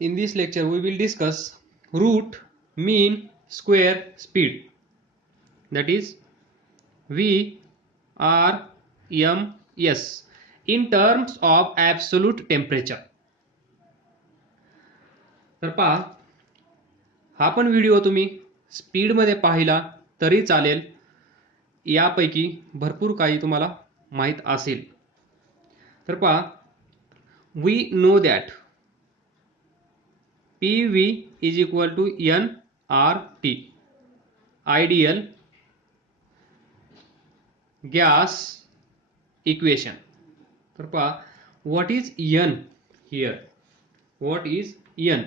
In this lecture, we will discuss root, mean, square, speed. That is VRMS in terms of absolute temperature. तर पहा, हा पण video तुम्ही स्पीडमध्ये पाहिला तरी चालेल. यापैकी भरपूर काही तुम्हाला माहीत असेल. तर पहा, we know that PV is equal to nRT, ideal gas equation. तर पहा, what is N here? What is N?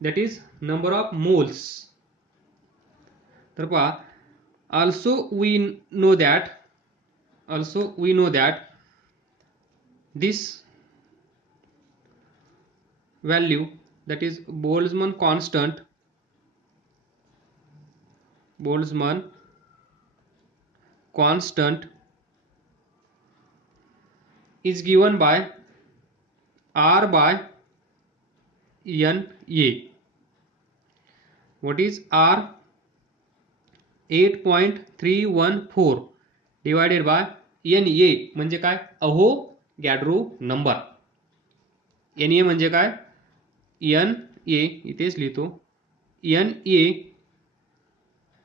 That is number of moles. तर पहा, also we know that this value, that is Boltzmann constant is given by R by NA. What is R? 8.314 divided by NA म्हणजे काय? अहोगॅड्रो number. NA म्हणजे काय? NA इथेच लिहितो. NA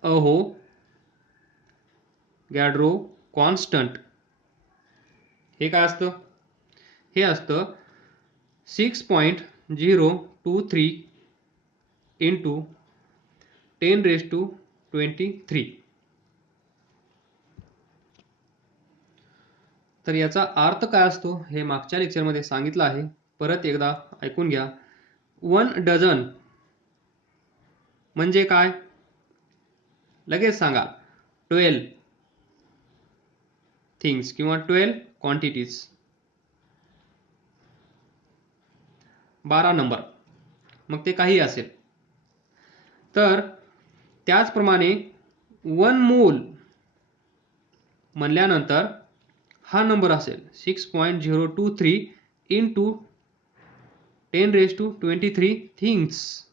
Avogadro constant. हे काय असतं? हे असतं 6.023 into 10⁻23. तर याचा अर्थ काय असतो हे मागच्या लेक्चरमध्ये सांगितलं आहे. परत एकदा ऐकून घ्या. 1 डझन म्हणजे काय? लगेच सांगा. 12 थिंग्स किंवा 12 क्वांटिटीज. 12 नंबर, मग ते काही असेल. तर त्याचप्रमाणे 1 मोल म्हणल्यानंतर हा नंबर असेल 6.023 into 10⁻23 थिंग्स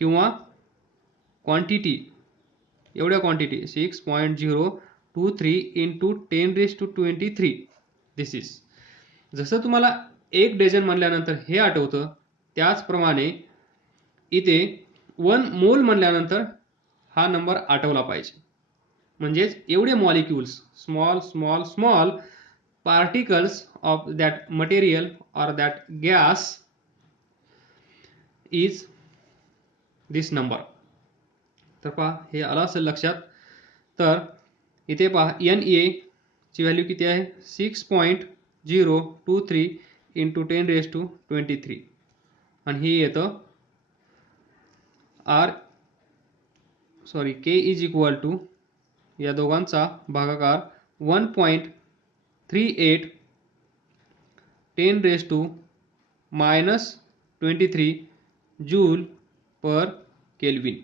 किंवा क्वांटिटी. एवढ्या क्वांटिटी 6.023 into 10⁻23. This is. जसं तुम्हाला 1 डझन म्हणल्यानंतर हे आठवतं, त्याचप्रमाणे इथे 1 मोल म्हणल्यानंतर हा नंबर आठवला पाहिजे. म्हणजेच एवढे molecules, small particles of that material or that gas is this number. तर पहा, हे आलं असेल लक्षात. तर इथे पहा, NA ची व्हॅल्यू किती आहे? 6.023 into 10⁻23 आणि हे येतं K इज इक्वल टू या दोघांचा भागाकार 1.38 10⁻23 जूल पर केल्विन.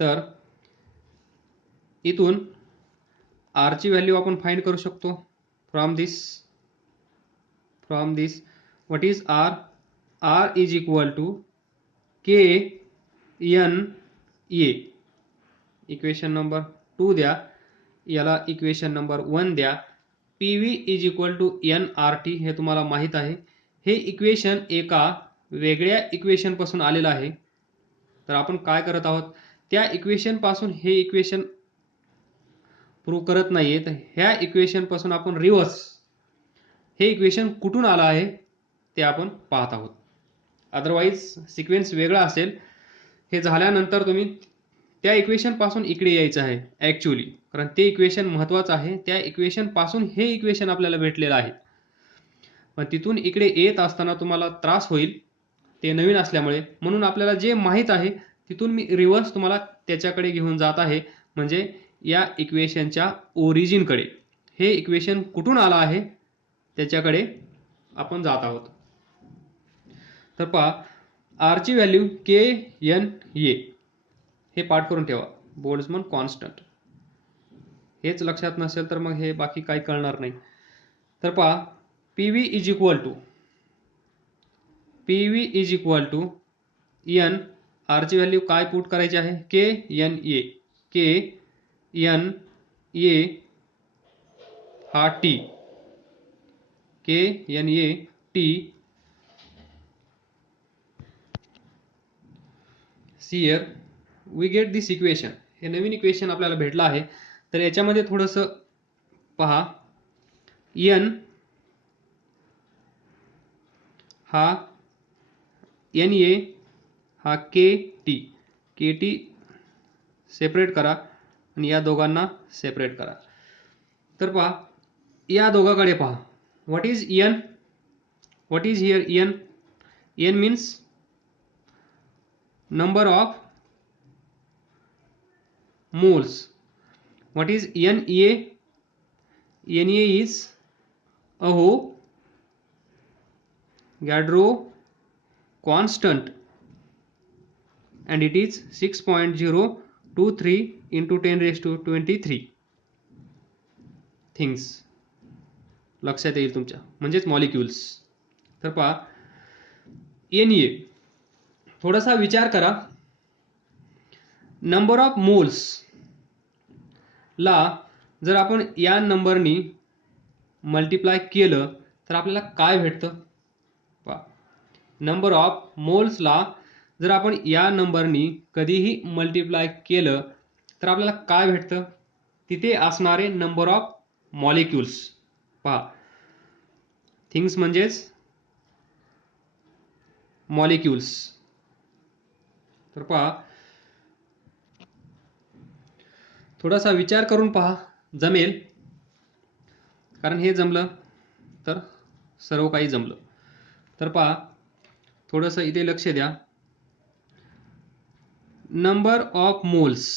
तर इथून R ची व्हॅल्यू आपण फाइंड करू शकतो. From this what is R? R is equal to KNA. Equation number 2 द्या, याला इक्वेशन नंबर 1 द्या. PV is equal to nRT हे तुम्हाला माहीत आहे. हे इक्वेशन एका वेगळ्या इक्वेशन पासून आलेलं आहे. तर आपण काय करत आहोत, त्या इक्वेशन पासून हे इक्वेशन प्रूव्ह करत नाहीये. तर ह्या इक्वेशन पासून आपण रिव्हर्स हे इक्वेशन कुठून आलं आहे ते आपण पाहत आहोत. अदरवाईज सिक्वेन्स वेगळा असेल. हे झाल्यानंतर तुम्ही त्या इक्वेशन पासून इकडे यायचं आहे ॲक्च्युअली, कारण ते इक्वेशन महत्त्वाचं आहे. त्या इक्वेशन पासून हे इक्वेशन आपल्याला भेटलेलं आहे. पण तिथून इकडे येत असताना तुम्हाला त्रास होईल, ते नवीन असल्यामुळे. म्हणून आपल्याला जे माहीत आहे तिथून मी रिव्हर्स तुम्हाला त्याच्याकडे घेऊन जात आहे, म्हणजे या इक्वेशनच्या ओरिजिनकडे. हे इक्वेशन कुठून आलं आहे त्याच्याकडे आपण जात आहोत. तर पहा, R ची व्हॅल्यू KNA हे पाठ करून ठेवा. Boltzmann constant. हेच लक्षात नसेल तर मग हे बाकी काही कळणार नाही. तर पहा, PV is equal to P V is equal to N, आरची व्हॅल्यू काय पुट करायची आहे, K N A, K N A हा T, K N A T here we get this equation. हे नवीन इक्वेशन आपल्याला भेटलं आहे. तर याच्यामध्ये थोडंसं पहा, एन हा एन ए हा के टी सेपरेट करा आणि या दोघांना सेपरेट करा. तर पहा, या दोघांकडे पहा. What is n, what is here n, n means number of moles. What is Na? Na is Avogadro constant and it is 6.023 into 10 raised to 23 things. लक्षात येईल तुमच्या, म्हणजेच मॉलिक्युल्स. तर पहा, Na थोडासा विचार करा. नंबर ऑफ मोल्स ला जर आपण या नंबरनी मल्टिप्लाय केलं तर आपल्याला काय भेटतं. पहा, नंबर ऑफ मोल्सला जर आपण या नंबरनी कधीही मल्टिप्लाय केलं तर आपल्याला काय भेटतं, तिथे असणारे नंबर ऑफ मॉलिक्युल्स. पहा, थिंग्स म्हणजेच मॉलिक्युल्स. तर पहा, थोडासा विचार करून पहा, जमेल. कारण हे जमलं तर सर्व काही जमलं. तर पहा, थोडंसं इथे लक्ष द्या. Number of moles,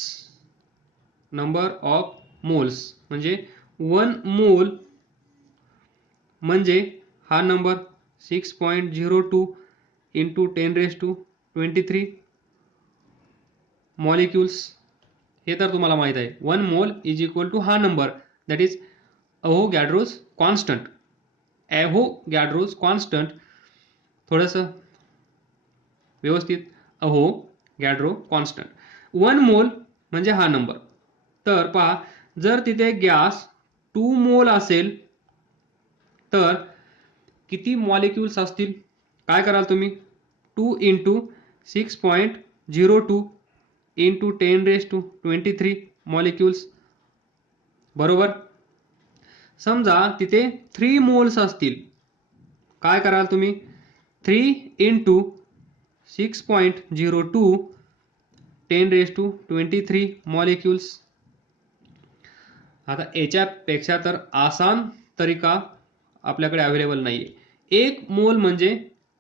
number of moles म्हणजे 1 मोल म्हणजे हा number 6.02 into 10 raise to 23 molecules. हे तर तुम्हाला माहित आहे. 1 मोल इज इक्वल टू हा number, that is Avogadro's constant. Avogadro's constant, थोडंसं व्यवस्थित, अव्होगॅड्रो कॉन्स्टंट. 1 मोल म्हणजे हा नंबर. तर पहा, जर तिथे गॅस 2 मोल असेल तर किती मॉलिक्युल्स असतील. काय कराल तुम्ही, 2 into 6.02 into 10 raise to 23 molecules. बरोबर. समजा तिथे 3 मोल्स असतील. काय कराल तुम्ही, 3 इंटू 6.02 10 रेज टू 23 मॉलिक्युल्स. आता याच्यापेक्षा तर आसान तरीका आपल्याकडे अवेलेबल नाहीये. 1 मोल म्हणजे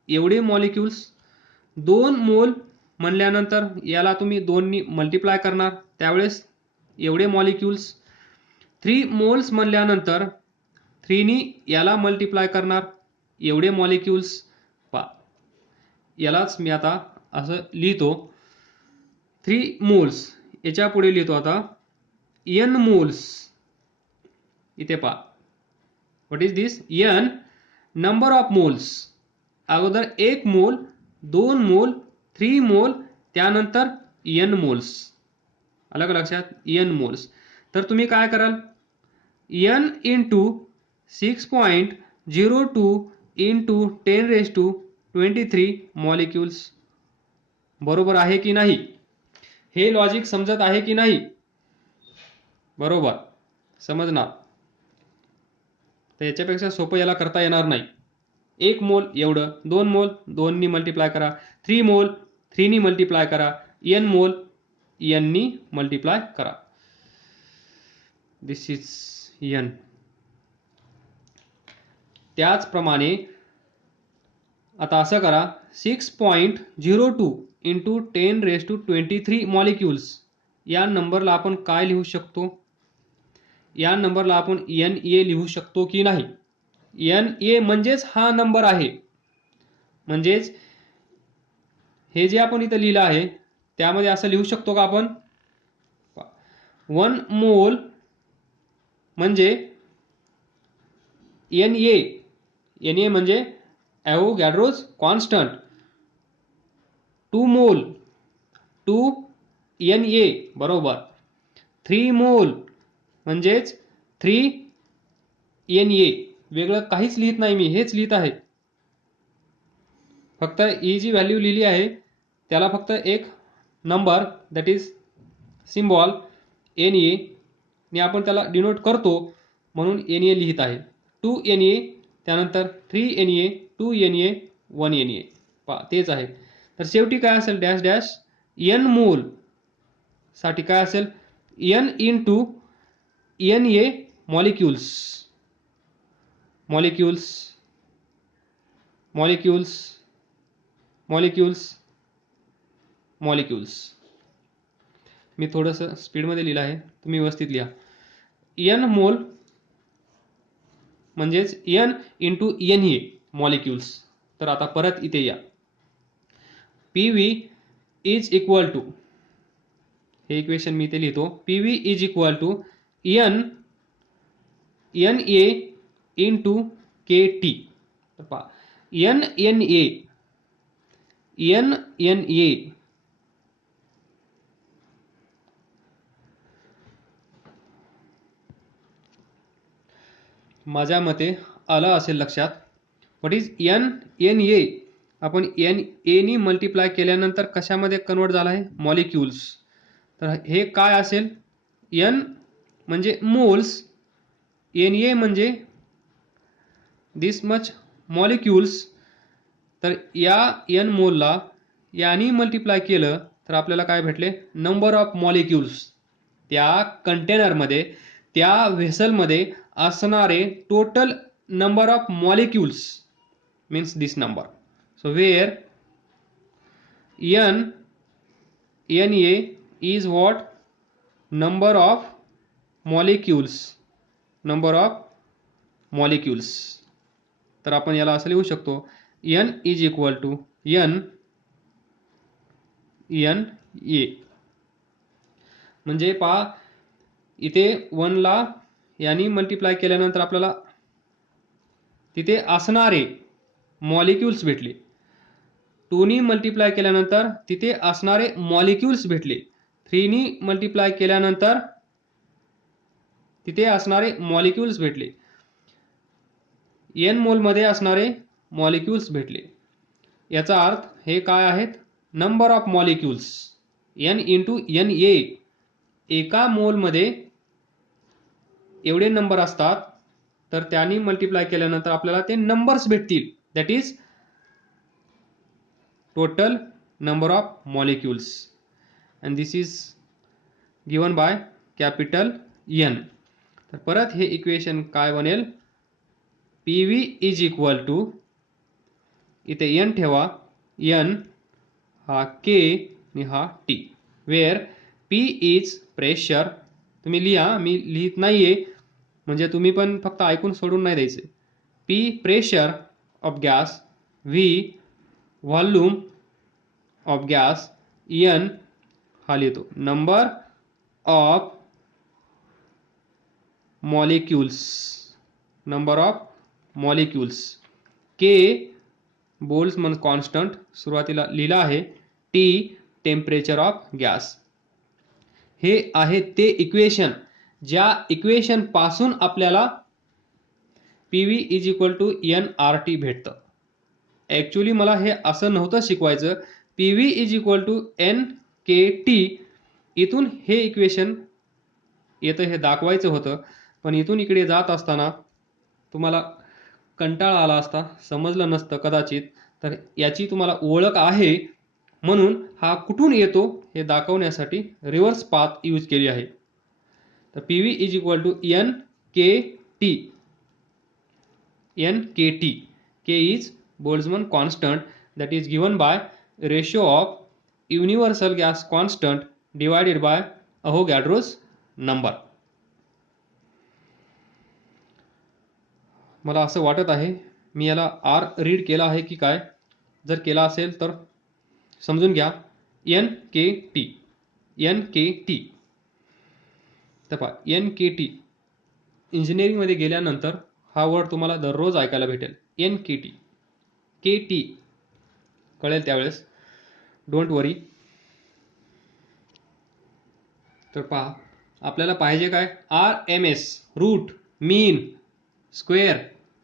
एवढे मॉलिक्युल्स. 2 मोल म्हणल्यानंतर याला तुम्ही 2 नी मल्टिप्लाय करणार, त्यावेळेस एवढे मॉलिक्युल्स. 3 मोल्स म्हणल्यानंतर 3 नी याला मल्टिप्लाय करणार, एवढे मॉलिक्युल्स. पहा, यालाच मी आता असं लिहितो, 3 मोल्स. याच्या पुढे लिहितो आता n मोल्स. इथे पहा, what is this, n number of moles. अगोदर 1 मोल, 2 मोल, 3 मोल, त्यानंतर n मोल्स. आलं का लक्षात, n मोल्स. तर तुम्ही काय कराल, n into 6.02 into 10 raise to 23 molecules. बरोबर आहे की नाही, हे लॉजिक समजत आहे की नाही. बरोबर समजणार. तर याच्यापेक्षा सोपं याला करता येणार नाही. 1 मोल एवढं, 2 मोल 2 नी मल्टिप्लाय करा, 3 मोल 3 नी मल्टिप्लाय करा, n मोल n नी मल्टिप्लाय करा. दिस इज n. त्याचप्रमाणे आता असं करा, 6.02 इंटू 10 रेज टू 23 मॉलिक्युल्स. या नंबरला आपण काय लिहू शकतो, या नंबरला आपण Na लिहू शकतो की नाही. Na म्हणजेच हा नंबर आहे. म्हणजेच हे जे आपण इथं लिहिलं आहे त्यामध्ये असं लिहू शकतो का आपण, 1 मोल म्हणजे Na म्हणजे ॲव्होगॅड्रोज कॉन्स्टंट 2 मोल 2 Na बरोबर 3 मोल म्हणजेच 3 Na. वेगळं काहीच लिहित नाही मी, हेच लिहित आहे. फक्त ही जी व्हॅल्यू लिहिली आहे त्याला फक्त एक number that is symbol Na ने आपण त्याला डिनोट करतो म्हणून Na लिहित आहे. 2 Na त्यानंतर 3 Na 2 Na 1 Na पहा तेच आहे. तर शेवटी काय असेल डॅश डॅश n मोल साठी काय असेल n into Na molecules molecules molecules molecules molecules. मी थोडंसं स्पीडमध्ये लिहिलं आहे, तुम्ही व्यवस्थित लिहा. n मोल म्हणजेच n इंटू Na मॉलिक्युल्स. तर आता परत इथे या. PV इज इक्वल टू, हे इक्वेशन मी इथे लिहितो. PV is equal to Na into KT. तर पहा NNA माझ्या मते आलं असेल लक्षात. What is NNA? आपण NA नी मल्टिप्लाय केल्यानंतर कशामध्ये कन्वर्ट झाला आहे मॉलिक्युल्स. तर हे काय असेल N म्हणजे मोल्स, Na म्हणजे दिस मच मॉलिक्युल्स. तर या n मोलला यानी मल्टिप्लाय केलं तर आपल्याला काय भेटले नंबर ऑफ मॉलिक्युल्स. त्या कंटेनरमध्ये त्या व्हेसलमध्ये असणारे total number of molecules means this number. So where Na is what number of molecules number of molecules. तर आपण याला असं लिहू शकतो n is equal to Na. म्हणजे पहा इथे 1 ला यानी मल्टिप्लाय केल्यानंतर आपल्याला तिथे असणारे मॉलिक्युल्स भेटले. 2 नी मल्टिप्लाय केल्यानंतर तिथे असणारे मॉलिक्युल्स भेटले. 3 नी मल्टिप्लाय केल्यानंतर तिथे असणारे मॉलिक्युल्स भेटले. n मोलमध्ये असणारे मॉलिक्युल्स भेटले. याचा अर्थ हे काय आहेत number of molecules n into Na. एका मोलमध्ये एवढे नंबर असतात तर त्यांनी मल्टिप्लाय केल्यानंतर आपल्याला ते नंबर्स भेटतील. That is total number of molecules and this is given by capital N. तर परत हे इक्वेशन काय बनेल PV इज इक्वल टू इथे n ठेवा n हा K आणि हा T. Where P is pressure. तुम्ही लिहा मी लिहित नाहीये म्हणजे तुम्ही पण फक्त ऐकून सोडून नाही द्यायचे. P pressure of gas, V volume of gas, N हा लिहितो number of molecules number of molecules. K Boltzmann constant सुरुवातीला लिहिला आहे. T temperature of gas. हे आहे ते इक्वेशन ज्या इक्वेशन पासून आपल्याला PV is equal to nRT भेटतं. ॲक्च्युली मला हे असं नव्हतं शिकवायचं. PV is equal to NKT इथून हे इक्वेशन येतं हे दाखवायचं होतं. पण इथून इकडे जात असताना तुम्हाला कंटाळा आला असता, समजलं नसतं कदाचित. तर याची तुम्हाला ओळख आहे म्हणून हा कुठून येतो हे दाखवण्यासाठी रिव्हर्स पाथ यूज केली आहे. तर PV is equal to NKT. K is Boltzmann constant that is given by ratio of universal gas constant divided by Avogadro's number. मला असं वाटत आहे मी याला R रीड केला आहे की काय. जर केला असेल तर समजून घ्या. NKT. तर पहा NKT इंजिनिअरिंगमध्ये गेल्यानंतर हा वर्ड तुम्हाला दररोज ऐकायला भेटेल NKT. KT कळेल त्यावेळेस, डोंट वरी. तर पहा आपल्याला पाहिजे काय, RMS root mean square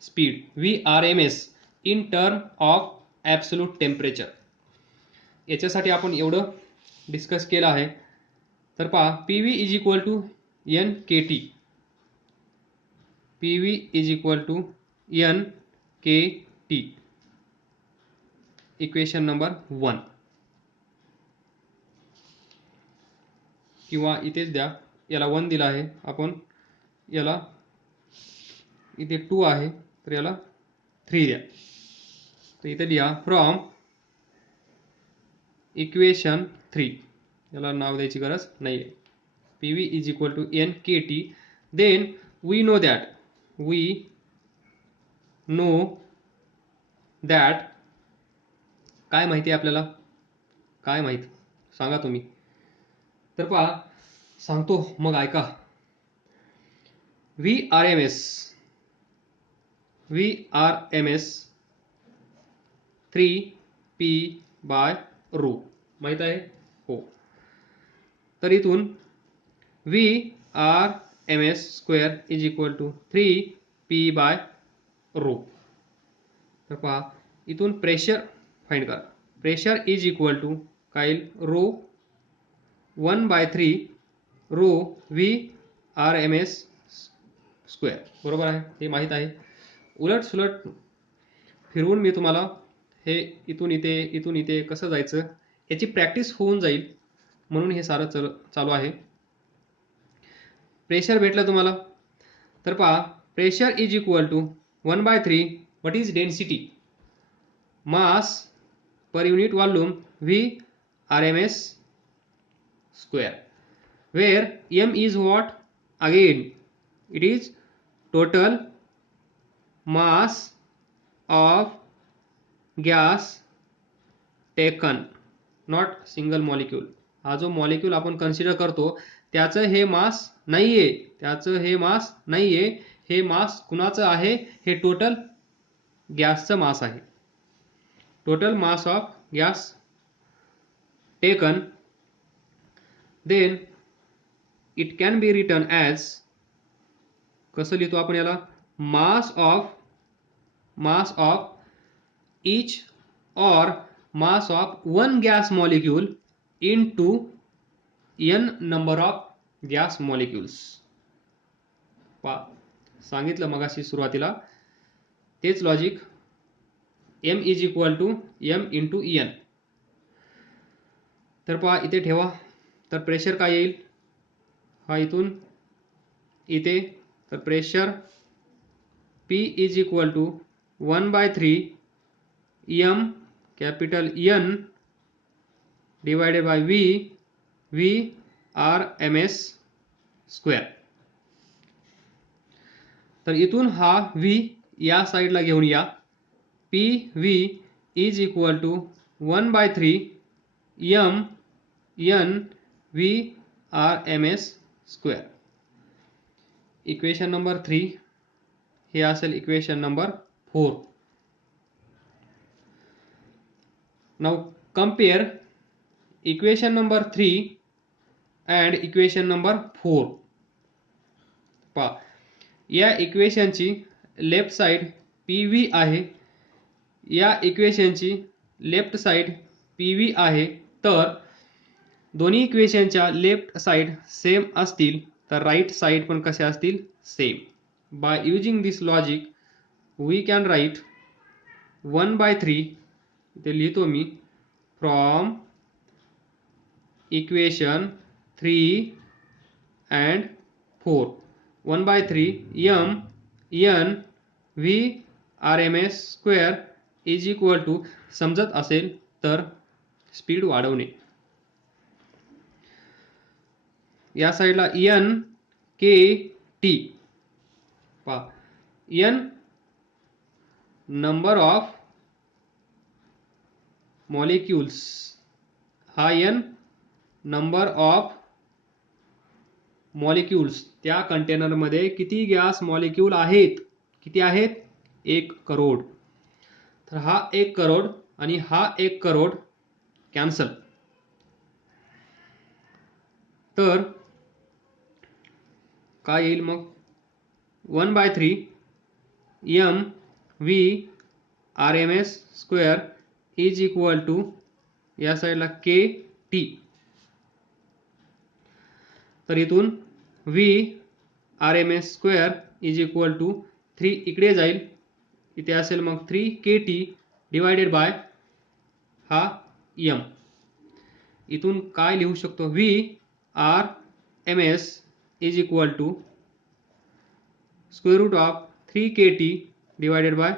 speed VRMS in term of absolute temperature. याच्यासाठी आपण एवढं डिस्कस केलं आहे. तर पहा PV is equal to NKT, PV is equal to NKT, equation number 1. किंवा इथेच द्या, याला 1 दिला आहे आपण, याला इथे 2 आहे तर याला 3 द्या. तर इथे लिहा फ्रॉम इक्वेशन 3, याला नाव द्यायची गरज नाही आहे. PV is equal to NKT. Then we know that काय माहिती आहे आपल्याला, काय माहित सांगा तुम्ही. तर पहा सांगतो मग ऐका. VRMS 3P/ρ माहित आहे हो. तर इथून VRMS square is equal to 3P/ρ. तर पहा इथून प्रेशर फाइंड करा. प्रेशर इज इक्वल टू काय रो 1/3 रो VRMS स्क्वेअर, बरोबर आहे, हे माहीत आहे. उलट सुलट फिरवून मी तुम्हाला हे इथून इथे कसं जायचं याची प्रॅक्टिस होऊन जाईल म्हणून हे सारं चालू आहे. प्रेशर भेटलं तुम्हाला. तर पहा pressure is equal to 1/3 what is density, mass per unit volume VRMS square, where M is what, again it is total mass of gas taken, not single molecule. हा जो मॉलिक्यूल आपण कन्सिडर करतो त्याचं हे मास नाहीये, हे मास कुणाचं आहे, हे टोटल गॅसचं मास आहे. Total mass of gas taken. Then it can be written as, कसं लिहितो आपण याला, mass of each or mass of one gas molecule into n number of gas molecules. सांगितलं मगाशी सुरुवातीला तेच logic. M is equal to M into N. तर पहा इथे ठेवा. तर प्रेशर काय येईल, हा इथून इथे, तर pressure P is equal to 1/3 M capital N divided by VRMS square. तर इथून हा V या साईडला घेऊन या. PV is equal to 1/3 M VRMS square. Equation number 3 हे असेल equation number 4. Now compare equation number 3 and equation number 4. पहा या इक्वेशनची लेफ्ट साइड PV आहे, या इक्वेशनची लेफ्ट साइड PV आहे. तर दोन्ही इक्वेशनच्या लेफ्ट साइड सेम असतील तर राइट साइड पण कसे असतील, same. By using this logic we can write 1/3, इथे लिहितो मी, from equation 3 and 4. 1/3 M N VRMS square is equal to, समजत असेल तर स्पीड वाढवणे. या साईडला NKT. पहा N नंबर ऑफ मॉलिक्यूल्स, हा N नंबर ऑफ मॉलिक्यूल्स, त्या कंटेनरमध्ये किती गॅस मॉलिक्यूल आहेत, किती आहेत, 1 करोड. तर हा 1 करोड आणि हा 1 करोड कॅन्सल. तर काय येईल मग? 1/3 M V R M S square is equal to या साईडला के टी. तर इथून V R M S square is equal to 3 इकडे जाईल, इथे असेल मग 3 के टी डिवायडेड बाय हा एम. इथून काय लिहू शकतो? V R M S is equal to square root of 3 K T divided by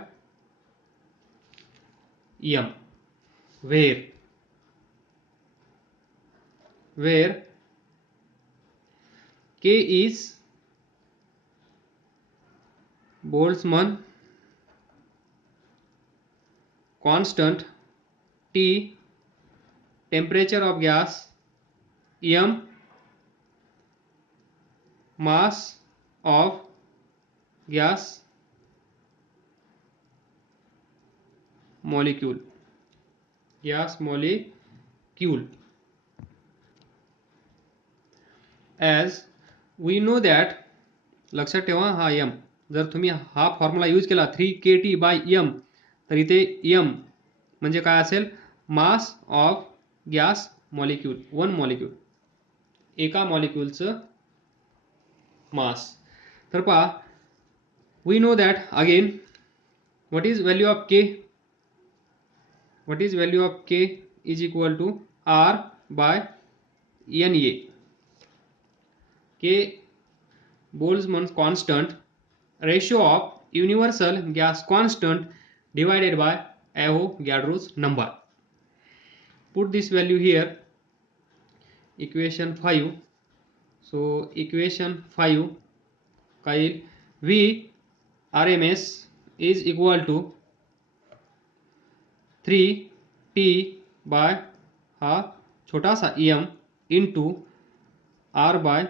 M, where K is Boltzmann constant, T temperature of gas, M mass of gas molecule. As we know that, लक्षात ठेवा हा m, जर तुम्ही हा formula use केला 3kT bye m, तर इथे m म्हणजे काय असेल? Mass of gas molecule, one molecule, एका मॉलिक्यूलचं मास. तर पहा, we know that again what is value of k? What is value of k is equal to r by Na. K Boltzmann constant, ratio of universal gas constant divided by Avogadro's number. Put this value here, equation 5. So equation 5 काय येईल? V RMS is equal to 3T by हा छोटासा m into R by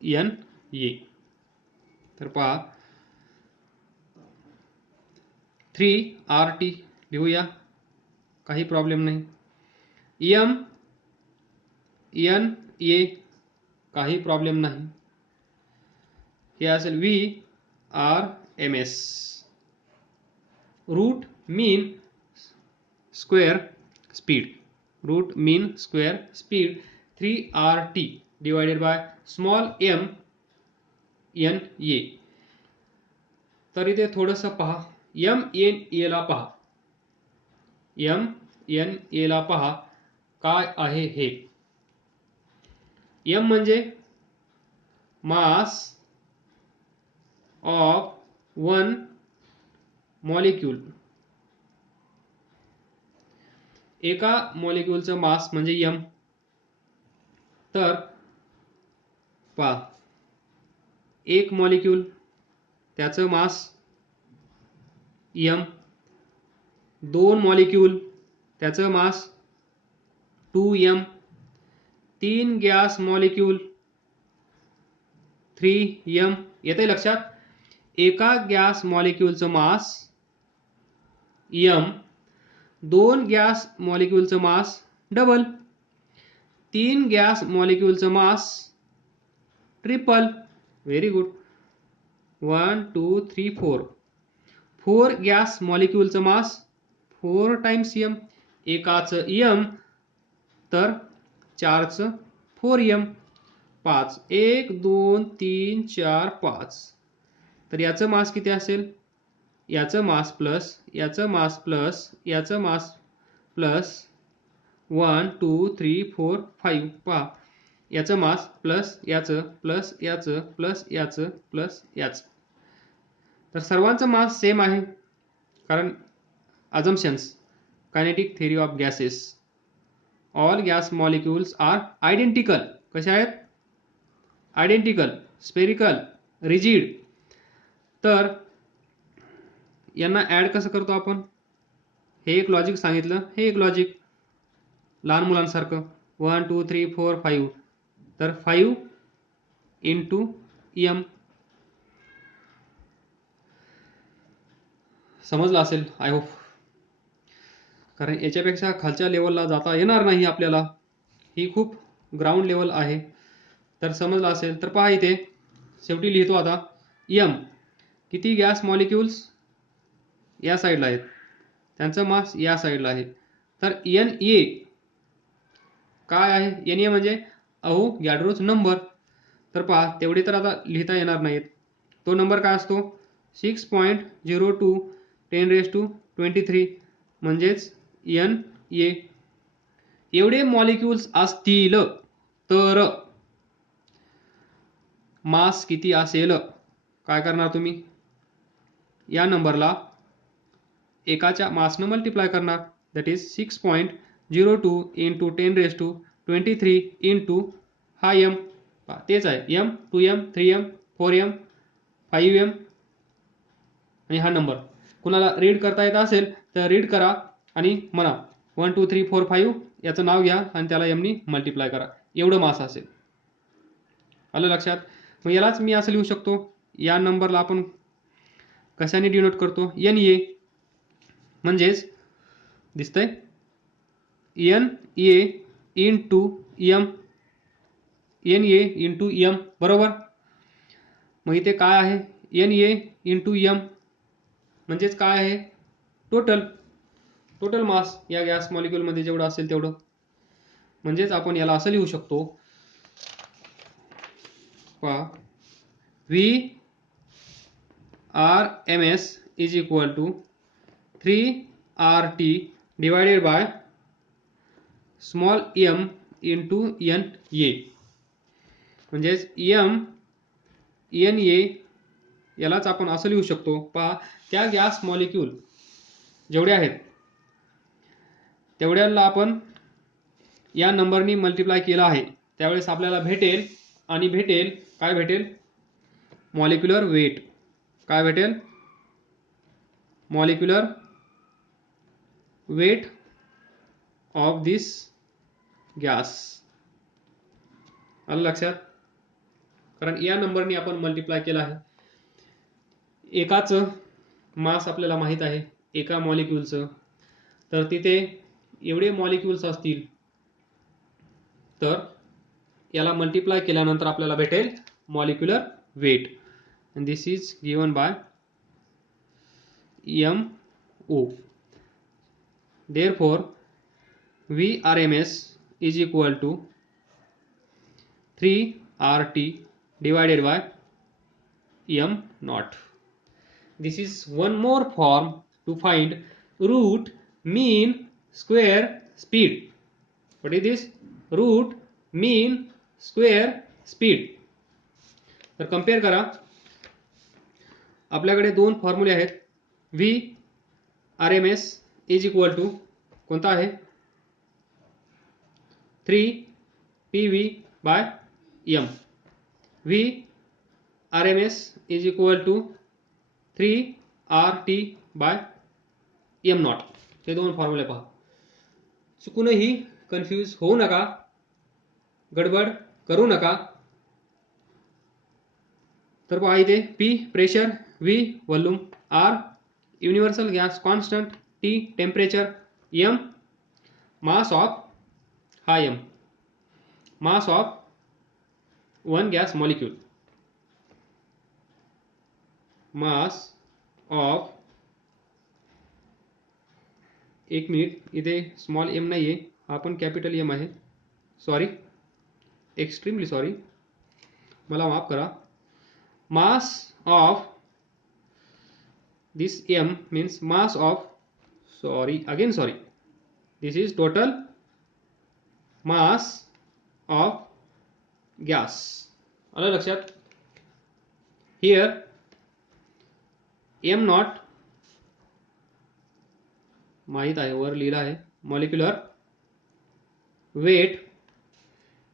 N A. तर पहा 3RT लिहूया, काही problem नाही. M N ए काही प्रॉब्लेम नाही. हे असेल V R M S root mean square speed, 3RT divided by small m N A. तर इथे थोडंसं पहा, एम एन एला पहा, एम एन एला पहा काय आहे हे. एम म्हणजे मास ऑफ वन मॉलिक्यूल, एका मॉलिक्यूलचं मास म्हणजे m. तर पहा, एक मॉलिक्यूल त्याचं मास m, दोन मॉलिक्यूल त्याचं मास 2m, तीन गॅस मॉलिक्यूल 3m. येते लक्षात? एका गॅस मॉलिक्यूलचं मास m, दोन गॅस मॉलिक्यूलचं मास डबल, तीन गॅस मॉलिक्यूलचं mass triple. Very good. 1 2 3 4, four gas मॉलिक्यूलचं मास 4 टाइम्स m, एकाचं m तर चारचं 4m, 5 1 2 3 4 5. तर याचं मास किती असेल? याचं मास प्लस याचं मास प्लस याचं मास प्लस 1 2 3 4 5. पहा, याचं मास प्लस याचं प्लस याचं प्लस याचं प्लस याचं. तर सर्वांचं मास सेम आहे, कारण assumptions, kinetic theory of gases, all gas molecules are identical. कशा आहेत? Identical, spherical, rigid. तर यांना ॲड कसं करतो आपण? हे एक लॉजिक सांगितलं, हे एक लॉजिक लहान मुलांसारखं. 1 2 3 4 5, तर 5 इंटू m. समजलं असेल आय होप. कारण याच्यापेक्षा खालच्या लेवलला जाता येणार नाही आपल्याला, ही खूप ग्राउंड लेवल आहे. तर समजलं असेल. तर पहा इथे शेवटी लिहितो आता एम, किती गॅस मॉलिक्युल्स या साईडला आहेत, त्यांचं मास या साईडला आहे. तर एन ए काय आहे, एन ए म्हणजे अवोगॅड्रोच नंबर. तर पहा तेवढे तर आता लिहिता येणार नाहीत. तो नंबर काय असतो 6.02 10⁻23 म्हणजेच एन ए. एवढे मॉलिक्युल्स असतील तर मास किती असेल. काय करणार तुम्ही, या नंबरला एकाच्या मासनं मल्टिप्लाय करणार. दॅट इज 6.02 इंटू 10⁻23 इंटू हा एम, तेच आहे M, 2m 3m 4m 5m. आणि हा नंबर कुणाला रीड करता येत असेल तर रीड करा आणि म्हणा 1 2 3 4 5 याचं नाव घ्या आणि त्याला एमनी मल्टिप्लाय करा. एवढं मास असेल. आलं लक्षात. मग यालाच मी असं लिहू शकतो, या नंबरला आपण कशाने डिनोट करतो, एन ए. म्हणजेच दिसतंय N A into M, N A into M, बरोबर. मग इथे काय आहे, एन ए इंटू एम म्हणजेच काय आहे, टोटल मास या गॅस मॉलिक्यूलमध्ये जेवढं असेल तेवढं. म्हणजेच आपण याला असं लिहू शकतो, पहा V R M S is equal to 3RT divided by small M into N A. म्हणजेच एन ए यालाच आपण असं लिहू शकतो, पहा त्या गॅस मॉलिक्यूल जेवढे आहेत तेवढ्याला आपण या नंबरनी मल्टिप्लाय केला आहे. त्यावेळेस आपल्याला भेटेल काय भेटेल, मॉलिक्युलर वेट. काय भेटेल, molecular weight of this gas. आलं लक्षात. कारण या नंबरनी आपण मल्टिप्लाय केला आहे. एकाच मास आपल्याला माहित आहे एका मॉलिक्यूलचं, तर तिथे एवढे मॉलिक्यूल्स असतील तर याला मल्टिप्लाय केल्यानंतर आपल्याला भेटेल molecular weight. and this is given by MO. Therefore VRMS is equal to 3RT divided by M0. This is one more form to find root mean square speed. What is this? Root mean square speed. तर compare करा. आपल्याकडे दोन फॉर्म्युले आहेत. V R M S is equal to कोणता आहे, 3PV by M. V R M S is equal to 3RT by M0. हे दोन फॉर्म्युले पहा. चुकूनही कन्फ्यूज होऊ नका, गडबड करू नका. तर पहा इथे P pressure, V volume, R universal gas constant, T temperature, M mass of, हा M mass of one gas molecule. Mass of, एक मिनिट, इथे स्मॉल m नाही आहे, हा पण कॅपिटल M आहे. सॉरी, एक्स्ट्रीमली सॉरी, मला माफ करा. mass of this M means mass of, sorry, this is total mass of gas. आलं लक्षात. here M0 माहित आहे, वर लिहिलं आहे. मॉलिक्युलर वेट,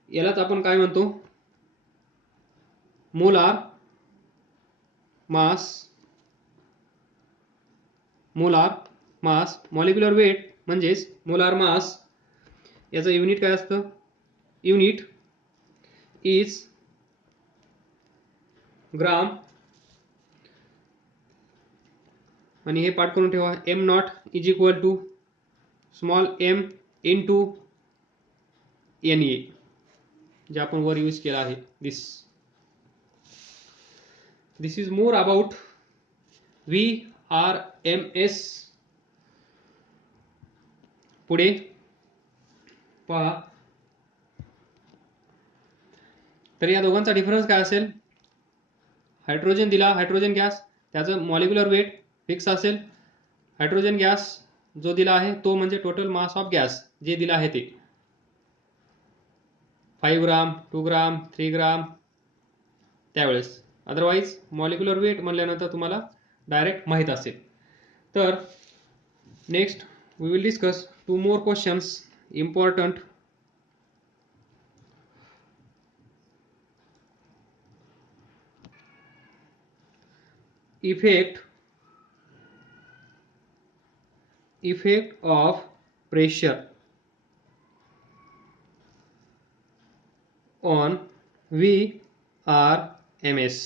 यालाच आपण काय म्हणतो, मोलार मास. मॉलिक्युलर वेट म्हणजेच मोलार मास. याचं युनिट काय असतं, युनिट इज ग्राम. आणि हे पाठ करून ठेवा, M0 is equal to small M into N A, जे आपण वर यूज केला आहे. This is more about VRMS. पुढे पहा, तर या दोघांचा डिफरन्स काय असेल? हायड्रोजन दिला, हायड्रोजन गॅस, त्याचं मॉलिक्युलर वेट फिक्स असेल. हायड्रोजन गॅस जो दिला आहे तो म्हणजे टोटल मास ऑफ गॅस जे दिला आहे ते 5 ग्राम, 2 ग्राम, 3 ग्राम त्यावेळेस. अदरवाईज मॉलिक्युलर वेट म्हणल्यानंतर तुम्हाला डायरेक्ट माहीत असेल. तर next we will discuss 2 more questions important. Effect of pressure on VRMS.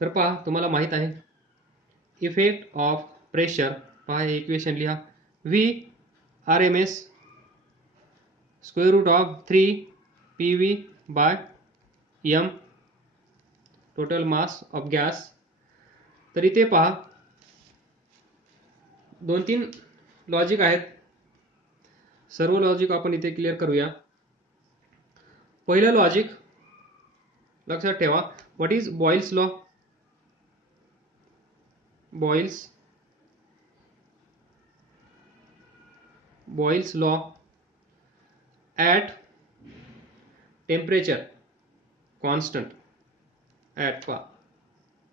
तर पहा, तुम्हाला माहित आहे इफेक्ट ऑफ प्रेशर. पहा हे इक्वेशन लिहा. VRMS square root of 3 PV by M total mass of gas. तर इथे पहा 2-3 लॉजिक आहेत. सर्व लॉजिक आपण इथे क्लिअर करूया. पहिलं लॉजिक लक्षात ठेवा. What is Boyle's law? Boyle's law at temperature constant eight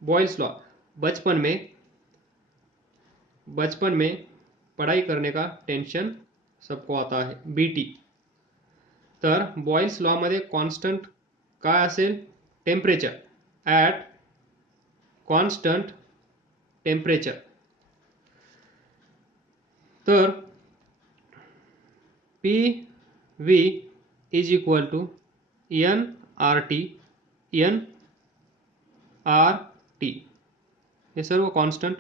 Boyle's law बचपन में पढ़ाई करने का टेंशन सबको आता है, BT. तर बॉइल्स लॉ मध्ये कॉन्स्टंट काय असेल? Temperature at constant temperature. तर PV is equal to NRT. हे सर्व कॉन्स्टंट.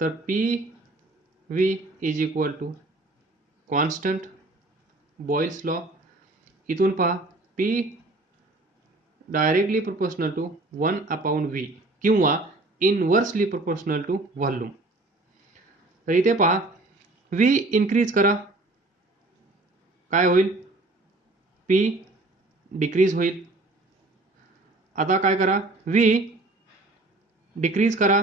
तर PV is equal to constant Boyle's law. इथून पहा P directly proportional to 1/V किंवा इनवर्सली प्रोपोर्शनल टू व्हॉल्यूम. तर इथे पहा V इन्क्रीज करा, काय होईल? P डिक्रीज होईल. आता काय करा? V डिक्रीज करा,